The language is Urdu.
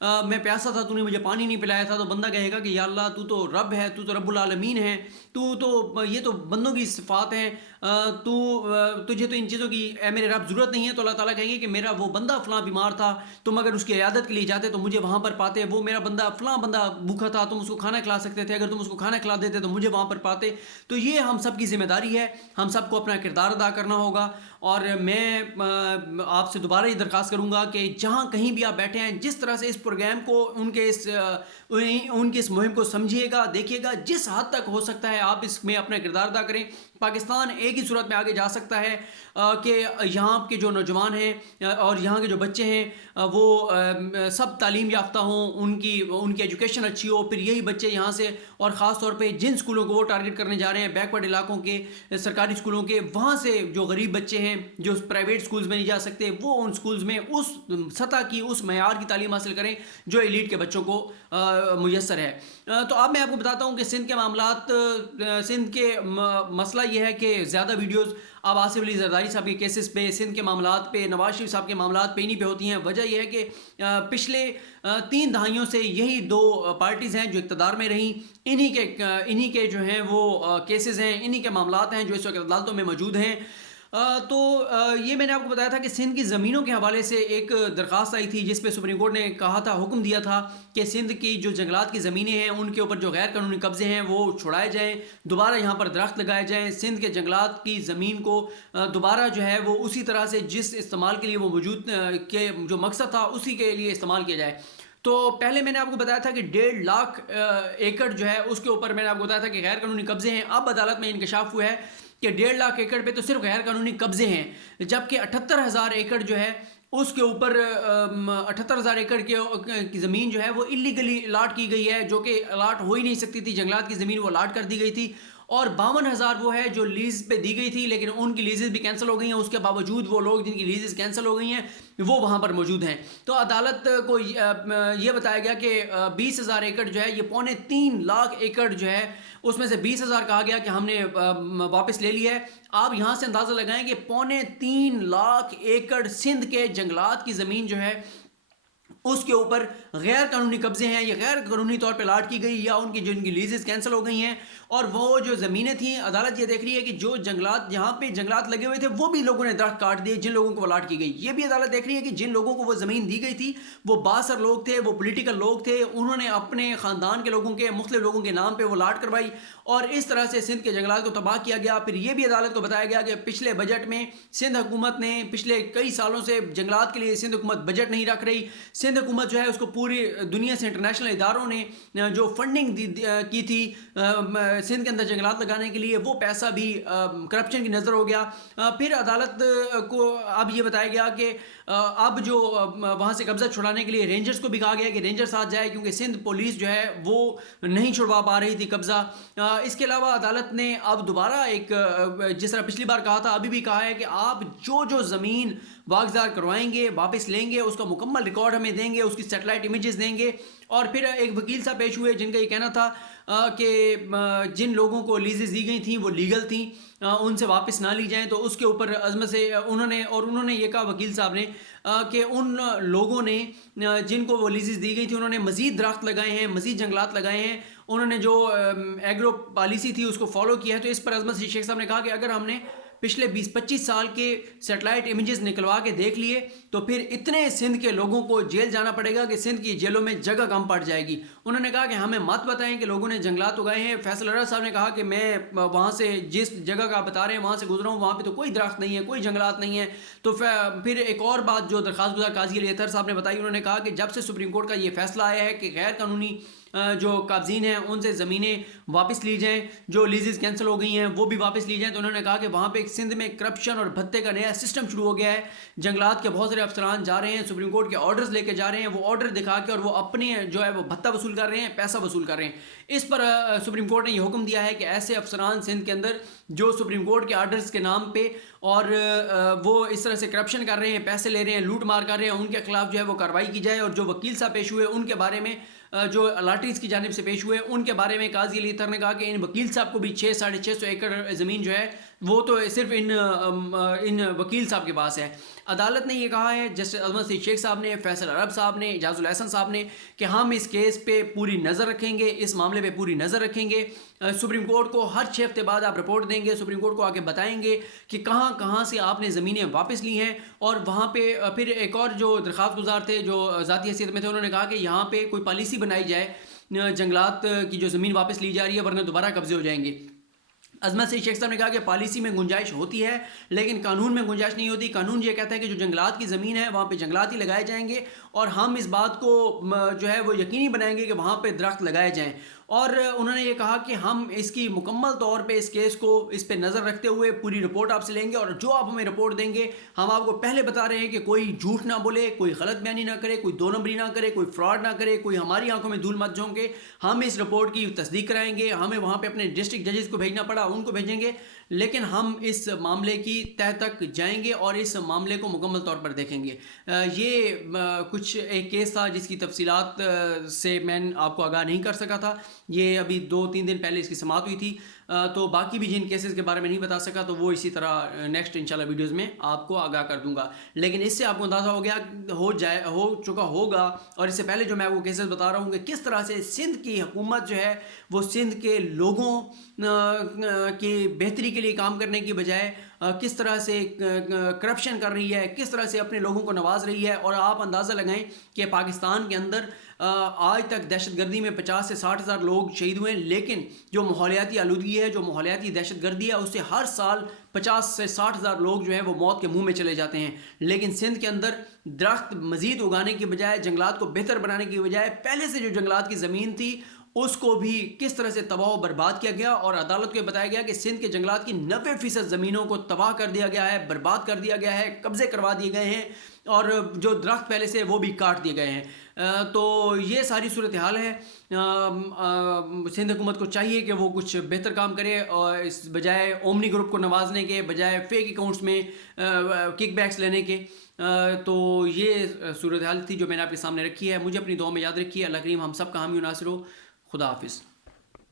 میں پیاسا تھا، تو نے مجھے پانی نہیں پلایا تھا، تو بندہ کہے گا کہ یا اللہ تو رب ہے، تو رب العالمین ہے، تو یہ تو بندوں کی صفات ہیں، تجھے تو ان چیزوں کی اے میرے رب ضرورت نہیں ہے. تو اللہ تعالیٰ کہیں گے کہ میرا وہ بندہ فلاں بیمار تھا، تم اگر اس کی عیادت کے لیے جاتے تو مجھے وہاں پر پاتے. وہ میرا بندہ فلاں بندہ بھوکا تھا، تم اس کو کھانا کھلا سکتے تھے، اگر تم اس کو کھانا کھلا دیتے تو مجھے وہاں پر پاتے. تو یہ ہم سب کی ذمہ داری ہے، ہم سب کو اپنا کردار ادا کرنا ہوگا. اور میں آپ سے دوبارہ یہ درخواست کروں گا کہ جہاں کہیں بھی آپ بیٹھے ہیں، جس طرح سے اس پروگرام کو ان کے اس مہم کو سمجھیے گا، دیکھیے گا، جس حد تک ہو سکتا ہے آپ اس میں اپنا کردار ادا کریں. پاکستان ایک ہی صورت میں آگے جا سکتا ہے کہ یہاں کے جو نوجوان ہیں اور یہاں کے جو بچے ہیں وہ سب تعلیم یافتہ ہوں، ان کی ایجوکیشن اچھی ہو. پھر یہی بچے یہاں سے، اور خاص طور پہ جن اسکولوں کو وہ ٹارگٹ کرنے جا رہے ہیں، بیکورڈ علاقوں کے سرکاری اسکولوں کے، وہاں سے جو غریب بچے ہیں جو پرائیویٹ اسکولز میں نہیں جا سکتے، وہ ان اسکولز میں اس سطح کی، اس معیار کی تعلیم حاصل کریں جو ایلیٹ کے بچوں کو میسر ہے. تو اب میں آپ کو بتاتا ہوں کہ سندھ کے معاملات، سندھ کے مسئلہ یہ ہے کہ زیادہ ویڈیوز اب آصف علی زرداری صاحب کے کیسز پہ، سندھ کے معاملات پہ، نواز شریف صاحب کے معاملات پہ انہی پہ ہوتی ہیں. وجہ یہ ہے کہ پچھلے 3 دہائیوں سے یہی 2 پارٹیز ہیں جو اقتدار میں رہیں، انہی کے جو ہیں وہ کیسز ہیں، انہی کے معاملات ہیں جو اس وقت عدالتوں میں موجود ہیں. تو یہ میں نے آپ کو بتایا تھا کہ سندھ کی زمینوں کے حوالے سے ایک درخواست آئی تھی جس پہ سپریم کورٹ نے کہا تھا، حکم دیا تھا کہ سندھ کی جو جنگلات کی زمینیں ہیں ان کے اوپر جو غیر قانونی قبضے ہیں وہ چھڑائے جائیں، دوبارہ یہاں پر درخت لگائے جائیں، سندھ کے جنگلات کی زمین کو دوبارہ جو ہے وہ اسی طرح سے جس استعمال کے لیے وہ موجود کے جو مقصد تھا اسی کے لیے استعمال کیا جائے. تو پہلے میں نے آپ کو بتایا تھا کہ 1.5 لاکھ ایکڑ جو ہے اس کے اوپر میں نے آپ کو بتایا تھا کہ غیر قانونی قبضے ہیں. اب عدالت میں انکشاف ہوا ہے کہ 1.5 لاکھ ایکڑ پہ تو صرف غیر قانونی قبضے ہیں، جبکہ 78,000 ایکڑ جو ہے اس کے اوپر 78,000 ایکڑ کی زمین جو ہے وہ اللیگلی الاٹ کی گئی ہے، جو کہ الاٹ ہو ہی نہیں سکتی تھی. جنگلات کی زمین وہ الاٹ کر دی گئی تھی، اور 52,000 وہ ہے جو لیز پہ دی گئی تھی، لیکن ان کی لیزز بھی کینسل ہو گئی ہیں. اس کے باوجود وہ لوگ جن کی لیزز کینسل ہو گئی ہیں وہ وہاں پر موجود ہیں. تو عدالت کو یہ بتایا گیا کہ 20,000 ایکڑ جو ہے، یہ 3.25 لاکھ ایکڑ جو ہے، اس میں سے 20,000 کہا گیا کہ ہم نے واپس لے لیا ہے. آپ یہاں سے اندازہ لگائیں کہ 3.25 لاکھ ایکڑ سندھ کے جنگلات کی زمین جو ہے اس کے اوپر غیر قانونی قبضے ہیں، یہ غیر قانونی طور پہ الاٹ کی گئی، یا ان کی جو ان کی لیزز کینسل ہو گئی ہیں. اور وہ جو زمینیں تھیں، عدالت یہ دیکھ رہی ہے کہ جو جنگلات، جہاں پہ جنگلات لگے ہوئے تھے وہ بھی لوگوں نے درخت کاٹ دیے جن لوگوں کو الاٹ کی گئی. یہ بھی عدالت دیکھ رہی ہے کہ جن لوگوں کو وہ زمین دی گئی تھی وہ بااثر لوگ تھے، وہ پولیٹیکل لوگ تھے، انہوں نے اپنے خاندان کے لوگوں کے، مختلف لوگوں کے نام پہ وہ الاٹ کروائی، اور اس طرح سے سندھ کے جنگلات کو تباہ کیا گیا. پھر یہ بھی عدالت کو بتایا گیا کہ پچھلے بجٹ میں سندھ حکومت نے پچھلے کئی سالوں سے جنگلات کے لیے سندھ حکومت بجٹ نہیں رکھ رہی. سندھ حکومت جو ہے اس کو پوری دنیا سے انٹرنیشنل اداروں نے جو فنڈنگ کی تھی سندھ کے اندر جنگلات لگانے کے لیے، وہ پیسہ بھی کرپشن کی نظر ہو گیا. پھر عدالت کو اب یہ بتایا گیا کہ اب جو وہاں سے قبضہ چھڑانے کے لیے رینجرز کو بھی کہا گیا کہ رینجر ساتھ جائے، کیونکہ سندھ پولیس جو ہے وہ نہیں چھڑوا پا رہی تھی قبضہ. اس کے علاوہ عدالت نے اب دوبارہ ایک، جس طرح پچھلی بار کہا تھا، ابھی بھی کہا ہے کہ آپ جو زمین واگزار کروائیں گے، واپس لیں گے، اس کا مکمل ریکارڈ ہمیں دیں گے، اس کی سیٹلائٹ امیجز دیں گے. اور پھر ایک وکیل صاحب پیش ہوئے جن کا یہ کہنا تھا کہ جن لوگوں کو لیزز دی گئی تھیں وہ لیگل تھیں، ان سے واپس نہ لی جائیں. تو اس کے اوپر عظمت سے انہوں نے یہ کہا، وکیل صاحب نے، کہ ان لوگوں نے جن کو وہ لیزز دی گئی تھی انہوں نے مزید درخت لگائے ہیں، مزید جنگلات لگائے ہیں، انہوں نے جو ایگرو پالیسی تھی اس کو فالو کیا ہے. تو اس پر عظمت سے شیخ صاحب نے کہا کہ اگر ہم نے پچھلے 20-25 سال کے سیٹلائٹ امیجز نکلوا کے دیکھ لیے تو پھر اتنے سندھ کے لوگوں کو جیل جانا پڑے گا کہ سندھ کی جیلوں میں جگہ کم پڑ جائے گی. انہوں نے کہا کہ ہمیں مت بتائیں کہ لوگوں نے جنگلات اگائے ہیں. فیصل ارر صاحب نے کہا کہ میں وہاں سے جس جگہ کا بتا رہے ہیں وہاں سے گزرا ہوں، وہاں پہ تو کوئی درخت نہیں ہے، کوئی جنگلات نہیں ہے. تو پھر ایک اور بات جو درخواست گزار قاضی علی اطہر صاحب نے بتائی، انہوں نے کہا کہ جب سے سپریم کورٹ کا یہ فیصلہ آیا ہے کہ غیر قانونی جو قابضین ہیں ان سے زمینیں واپس لی جائیں، جو لیزز کینسل ہو گئی ہیں وہ بھی واپس لی جائیں. تو انہوں نے کہا کہ وہاں پہ سندھ میں کرپشن اور بھتے کا نیا سسٹم شروع ہو گیا ہے. جنگلات کے بہت سارے افسران جا رہے ہیں، سپریم کورٹ کے آرڈرز لے کے جا رہے ہیں، وہ آرڈر دکھا کے اور وہ اپنے جو ہے وہ بھتہ وصول کر رہے ہیں، پیسہ وصول کر رہے ہیں. اس پر سپریم کورٹ نے یہ حکم دیا ہے کہ ایسے افسران سندھ کے اندر جو سپریم کورٹ کے آرڈرز کے نام پہ اور وہ اس طرح سے کرپشن کر رہے ہیں، پیسے لے رہے ہیں، لوٹ مار کر رہے ہیں، ان کے خلاف جو ہے وہ کارروائی کی جائے. اور جو وکیل صاحب پیش ہوئے ان کے بارے میں، جو الاٹیز کی جانب سے پیش ہوئے ان کے بارے میں قاضی علی اطہر نے کہا کہ ان وکیل صاحب کو بھی 600-650 ایکڑ زمین جو ہے وہ تو صرف ان وکیل صاحب کے پاس ہے. عدالت نے یہ کہا ہے، جسٹس عظمت سعید شیخ صاحب نے، فیصل عرب صاحب نے، اعجاز الحسن صاحب نے، کہ ہم اس کیس پہ پوری نظر رکھیں گے، اس معاملے پہ پوری نظر رکھیں گے. سپریم کورٹ کو ہر 6 ہفتے بعد آپ رپورٹ دیں گے، سپریم کورٹ کو آ کے بتائیں گے کہ کہاں کہاں سے آپ نے زمینیں واپس لی ہیں. اور وہاں پہ پھر ایک اور جو درخواست گزار تھے جو ذاتی حیثیت میں تھے، انہوں نے کہا کہ یہاں پہ کوئی پالیسی بنائی جائے، جنگلات کی جو زمین واپس لی جا رہی ہے ورنہ دوبارہ قبضے ہو جائیں گے. عظمت سعید شیخ صاحب نے کہا کہ پالیسی میں گنجائش ہوتی ہے لیکن قانون میں گنجائش نہیں ہوتی. قانون یہ کہتا ہے کہ جو جنگلات کی زمین ہے وہاں پہ جنگلات ہی لگائے جائیں گے، اور ہم اس بات کو جو ہے وہ یقینی بنائیں گے کہ وہاں پہ درخت لگائے جائیں. اور انہوں نے یہ کہا کہ ہم اس کی مکمل طور پہ اس کیس کو اس پہ نظر رکھتے ہوئے پوری رپورٹ آپ سے لیں گے، اور جو آپ ہمیں رپورٹ دیں گے ہم آپ کو پہلے بتا رہے ہیں کہ کوئی جھوٹ نہ بولے، کوئی غلط بیانی نہ کرے، کوئی دو نمبری نہ کرے، کوئی فراڈ نہ کرے، کوئی ہماری آنکھوں میں دھول مت جھونکے. ہم اس رپورٹ کی تصدیق کرائیں گے. ہمیں وہاں پہ اپنے ڈسٹرکٹ ججز کو بھیجنا پڑا ان کو بھیجیں گے، لیکن ہم اس معاملے کی تہ تک جائیں گے اور اس معاملے کو مکمل طور پر دیکھیں گے. یہ کچھ ایک کیس تھا جس کی تفصیلات سے میں آپ کو آگاہ نہیں کر سکا تھا. یہ ابھی 2-3 دن پہلے اس کی سماعت ہوئی تھی. تو باقی بھی جن کیسز کے بارے میں نہیں بتا سکا تو وہ اسی طرح نیکسٹ انشاءاللہ ویڈیوز میں آپ کو آگاہ کر دوں گا. لیکن اس سے آپ کو اندازہ ہو چکا ہوگا، اور اس سے پہلے جو میں آپ کو کیسز بتا رہا ہوں کہ کس طرح سے سندھ کی حکومت جو ہے وہ سندھ کے لوگوں کی بہتری کے لیے کام کرنے کی بجائے کس طرح سے کرپشن کر رہی ہے، کس طرح سے اپنے لوگوں کو نواز رہی ہے. اور آپ اندازہ لگائیں کہ پاکستان کے اندر آج تک دہشت گردی میں 50 سے 60 ہزار لوگ شہید ہوئے ہیں، لیکن جو ماحولیاتی آلودگی ہے، جو ماحولیاتی دہشت گردی ہے، اس سے ہر سال 50 سے 60 ہزار لوگ جو ہیں وہ موت کے منہ میں چلے جاتے ہیں. لیکن سندھ کے اندر درخت مزید اگانے کی بجائے، جنگلات کو بہتر بنانے کی بجائے، پہلے سے جو جنگلات کی زمین تھی اس کو بھی کس طرح سے تباہ و برباد کیا گیا. اور عدالت کو یہ بتایا گیا کہ سندھ کے جنگلات کی 90% زمینوں کو تباہ کر دیا گیا ہے، برباد کر دیا گیا ہے، قبضے کروا دیے گئے ہیں، اور جو درخت پہلے سے وہ بھی کاٹ دیے گئے ہیں. تو یہ ساری صورتحال ہے. سندھ حکومت کو چاہیے کہ وہ کچھ بہتر کام کرے، اور اس بجائے اومنی گروپ کو نوازنے کے بجائے فیک اکاؤنٹس میں کک بیکس لینے کے. تو یہ صورتحال تھی جو میں نے آپ کے سامنے رکھی ہے. مجھے اپنی دعا میں یاد رکھی ہے. اللہ کریم ہم سب کا حامی و ناصر ہو. خدا حافظ.